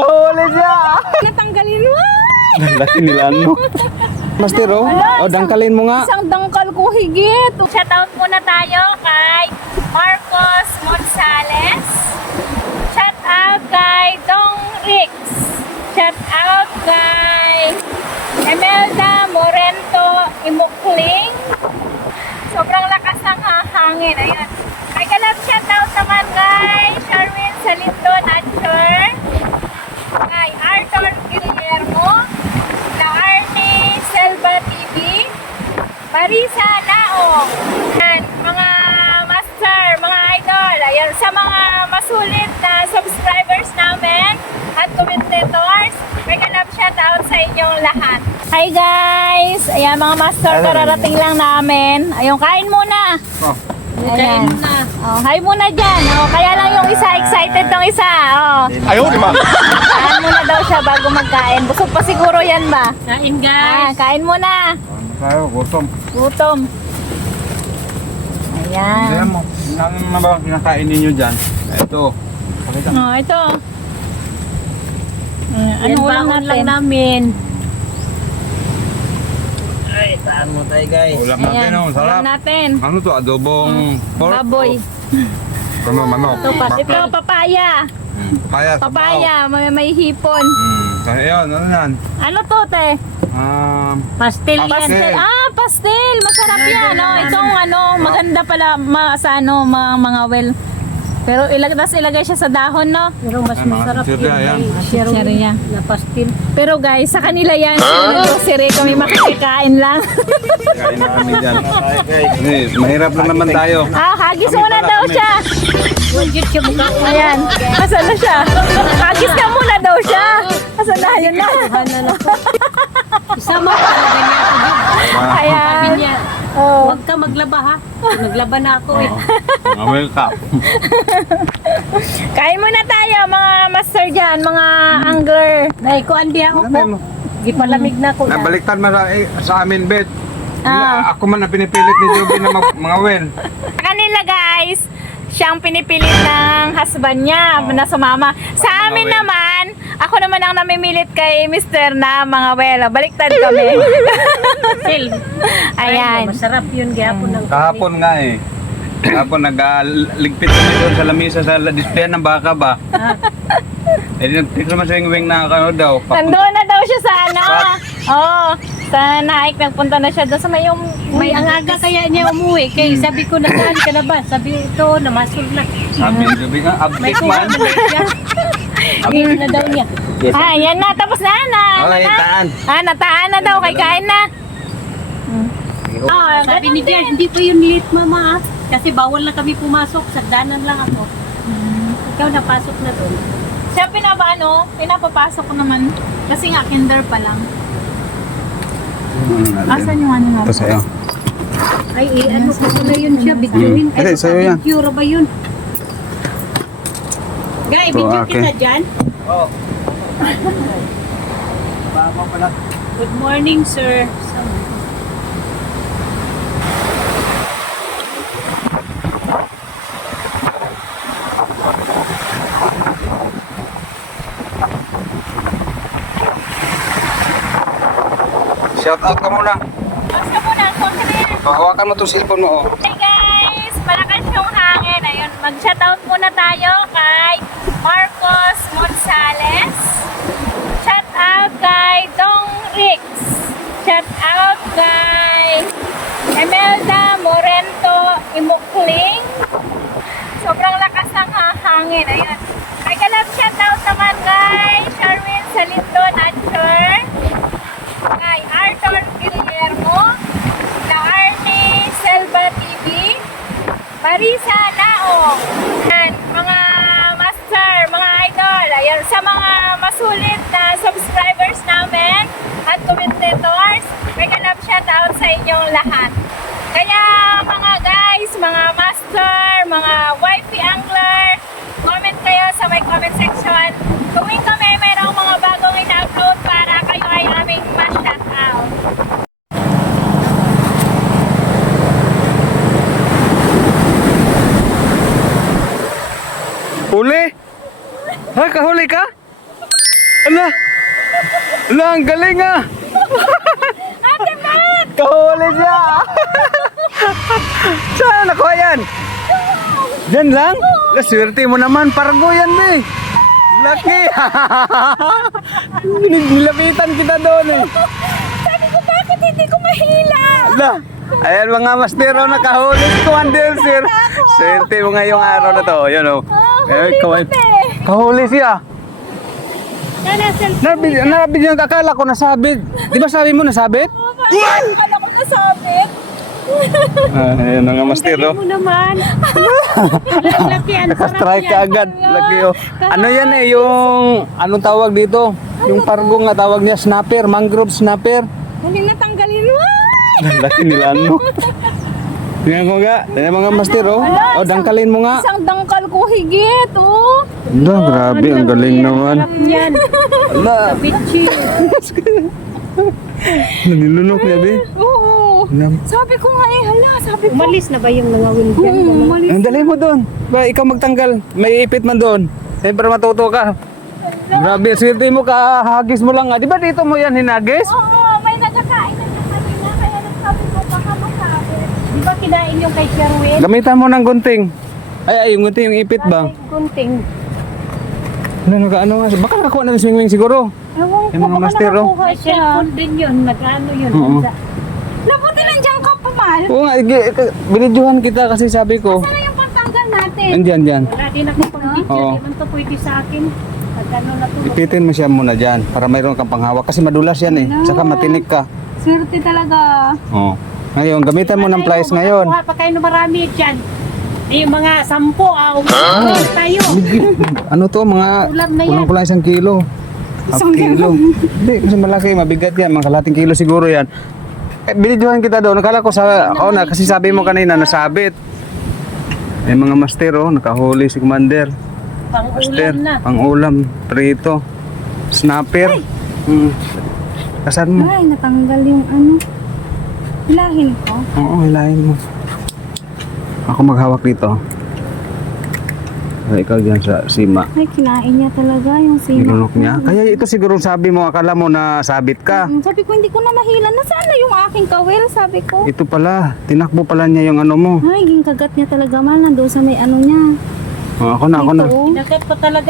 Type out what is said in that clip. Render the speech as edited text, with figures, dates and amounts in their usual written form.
Nakahuli siya! Natanggalin mo! Laki nila, no? Master, oh. O, dangkalin mo nga. Isang dangkal ko higit. Shoutout muna tayo kay Marcos Monsales. Shoutout kay Dong Rix. Shoutout kay Emelda Morento Imukling. Sobrang lakas ng hangin. Ayan. May galap shoutout naman kay Sharwin Salindo Nature. Kay Arthur Guillermo. Kay Arnie Selva TV. Marisa Naong. Ayan, mga master, mga idol. Ayan, sa mga masulit na subscribers namin at commentators, may ganap shoutout sa inyong lahat. Hi guys! Ayan mga master, kararating lang namin. Ayun, kain muna. Ayan. Oh, hi muna dyan. Oh, kaya lang yung isa, excited tong isa. Oh. Ayaw, di ba? Kain muna daw siya bago magkain. Busog pa siguro yan ba? Kain guys. Kain muna. Ayaw, gutom. Gutom. Ayan. Ayan mo. Ano na ba ang kinakain ninyo dyan? Ito. Pakita mo. Oh, ito. Ano Yan ulam baon lang natin? namin. Ay, taan mo tayo guys. Ulam natin, Ayan, oh. ulam Sarap. natin. Ano to? Adobong pork? Baboy. Ano, manok? Ito, papaya. Papaya. Papaya, may hipon. Kaya yun, ano yan? Ano to, te? Pastel yan. Pastel. Pastel. Masarap yan. Oh, itong maganda pala sa mga well. Pero ilagay siya sa dahon, no? Pero mas Ay, mga masarap sirya yan. Sirya. na pastel. Pero guys, sa kanila yan, grocery kami makikikain lang. Kain na kami dyan. Mahirap lang naman tayo. Hagis muna daw siya. Budget siya mukha ko. Ayan. Asan na siya? Hagis ka muna daw siya. Asan na? Yun na. Isama ko talaga niya ako. Sabi Ayan. niya, Oh. huwag ka maglaba ha. Naglaba na ako eh. Mga welcome. Kain muna tayo mga master dyan, mga angler. Nay, ko andi ako po. Di palamig na ako. Nabaliktad mo sa amin, Bet. Ah. Ako man na pinipilit ni Joby na mga well. Sa kanila guys, siyang pinipilit ng husband niya na sumama. Sa amin naman, ako naman ang namimilit kay Mr. na mga well. Baliktad kami. Sil. Ayan. Masarap yun gihapon ng Kahapon nga eh. Kahapon nag-ligpit kami doon sa lamisa sa display ng baka ba. Eh nag-text naman sa wing na ano daw. Nandoon na daw siya sa sa Naik. Nagpunta na siya doon sa may May ang aga kaya niya umuwi. Kaya sabi ko, nasaan ka na ba? Sabi ito, namasol na. Sabi ni Joby nga, May update man. kuha na siya. Abis na daw niya. yan na. Tapos na. Okay, taan. Nataan na daw. Kay kain na. Sabi ni Jer, hindi ko yun late mama ah. Kasi bawal na kami pumasok. Sagdanan lang ako. Ikaw napasok na doon. Siya pinapapasok ko naman. Kasi nga, kinder pa lang. Asan yung ano natin? Ito sa'yo. Ay, ano ko na yun siya. Bituin. Hindi, sa'yo yan. Video ba yun? Guy, Ito, video okay. kita dyan. Oo. Baka pala. Good morning, sir. Shout out ka muna. Basta muna, konti. Hawakan mo itong cellphone mo. Oh. Hey guys! Malakas yung hangin. Ayun, mag-shoutout muna tayo kay Marcos Monsales. Shoutout kay Dong Rix. Shoutout kay Emelda Morento Imukling. Sobrang lakas ng hangin. Ayun. May galap shoutout naman kay Sharwin Salindo Nature. Kay Arthur Guillermo. Kay Arnie Selva TV. Marisa Naong. Ayan, mga master, mga idol. Ayan, sa mga masulit na subscribers namin at commentators, may ganap shoutout sa inyong lahat. Kaya mga guys, mga master, mga wifey angler, comment kayo sa may comment section. Tuwing kami mayroong mga bagong ina-upload para kayo ay aming ma-shoutout. Huli? Ha, kahuli ka? Ala! Ala, ang galing ah! Ate Matt! Kahuli siya! Saan nakuha yan? Diyan lang? Swerte mo naman, pargo yan eh! Laki! Nilapitan kita doon eh! Sabi ko, bakit hindi ko mahila? Ala! Ayan mga mastero, nakahuli si Commander Sir! Swerte mo ngayong araw na to, yun o. Kahuli siya! Nabigyan ka, akala ko nasabit. Di ba sabi mo nasabit? Akala ko nasabit. Ayan mga mastero. Mo naman. Laki, ang sarap Naka-strike ka yan. agad. Laki oh. Ano yan eh, yung anong tawag dito? Yung pargo nga tawag niya, snapper, mangrove snapper. Hindi natanggalin mo. Laki nila ano. Tingnan ko nga, tingnan mga master oh. O, dangkalin mo nga. Isang dangkal ko higit, oh. Ala, grabe, ang galing naman. Yan. Ala, Bitchy. nilunok niya, be. Oo. Alam. Sabi ko nga eh, hala, sabi ko. Umalis na ba yung nangawin dyan? Umalis. Ang dali mo doon. Ba, ikaw magtanggal. May ipit man doon. Siyempre matuto ka. Grabe, swerte mo ka, hagis mo lang nga. Di ba dito mo yan hinagis? Oo, may nagkakain na siya kanina, kaya nagsabi ko baka masabit. Di ba kinain yung kay Sherwin? Gamitan mo ng gunting. Ay, yung gunting, yung ipit ba? Gunting. Ano, ano nga? Baka nakakuha na ng swingling siguro. Ewan ko, Yung mga baka master, oh. nakakuha May siya. cellphone din yun. Nag-ano yun. Oo. Nabuti nandiyan ka pa, Mal. Oo nga, binidyohan kita kasi sabi ko. Sana yung pantanggal natin. Andyan, dyan. Wala din ako pang-video. Oo. Di man to pwede sa akin. Pag ano na to. Ipitin mo siya muna dyan para mayroon kang panghawak kasi madulas yan eh. Saka matinik ka. Swerte talaga. Oo. Ngayon, gamitan mo ng plies ngayon. Kuha pa kayo ng marami dyan. Yung mga 10, umalis tayo. Ano to, mga Ulam na yan. kulang-kulang 1 kilo. Half kilo. Hindi, kasi malaki, mabigat yan. Mga kalating kilo siguro yan. Eh, binidyohan kita doon. Nakala ko sa, na, kasi sabi mo kanina, nasabit. Eh, mga master, oh, nakahuli si Commander. Master, Pang-ulam na. pang-ulam, prito, snapper. Kasan mo? Ay, natanggal yung ano. Hilahin ko. Oo, hilahin mo. Ako maghawak dito. Ay, ikaw dyan sa sima. Ay, kinain niya talaga yung sino. Nilunok niya. Kaya ito siguro sabi mo, akala mo na sabit ka. Sabi ko, hindi ko na mahila. Nasaan na yung aking kawil? Sabi ko. Ito pala, tinakbo pala niya yung ano mo. Ay, yung kagat niya talaga, Mal. Nandun sa may ano niya. Oh, ako na. Ito, oh. Nakat pa talaga